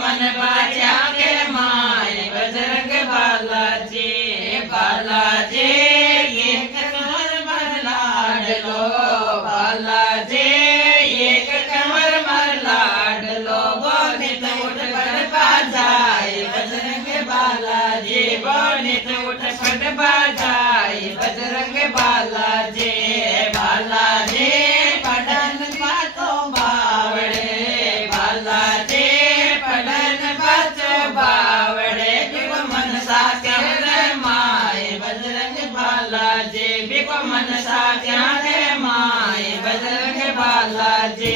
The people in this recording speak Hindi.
मन बाजा के माय बजरंग बालाजी बालाजी एक कमर मर लाडलो बालाजी एक कमर मर लाडलो बोनित उठ पड़ बाजाए बजरंग बालाजी बोनित उठ पड़ बाजाए बजरंग बालाजी बालाजी पडन पातो बावड़े बालाजी पडन पातो बावड़े बिको मन साक्या रे माय बजरंग बालाजी बिको मन साक्या रे माय बजरंग बालाजी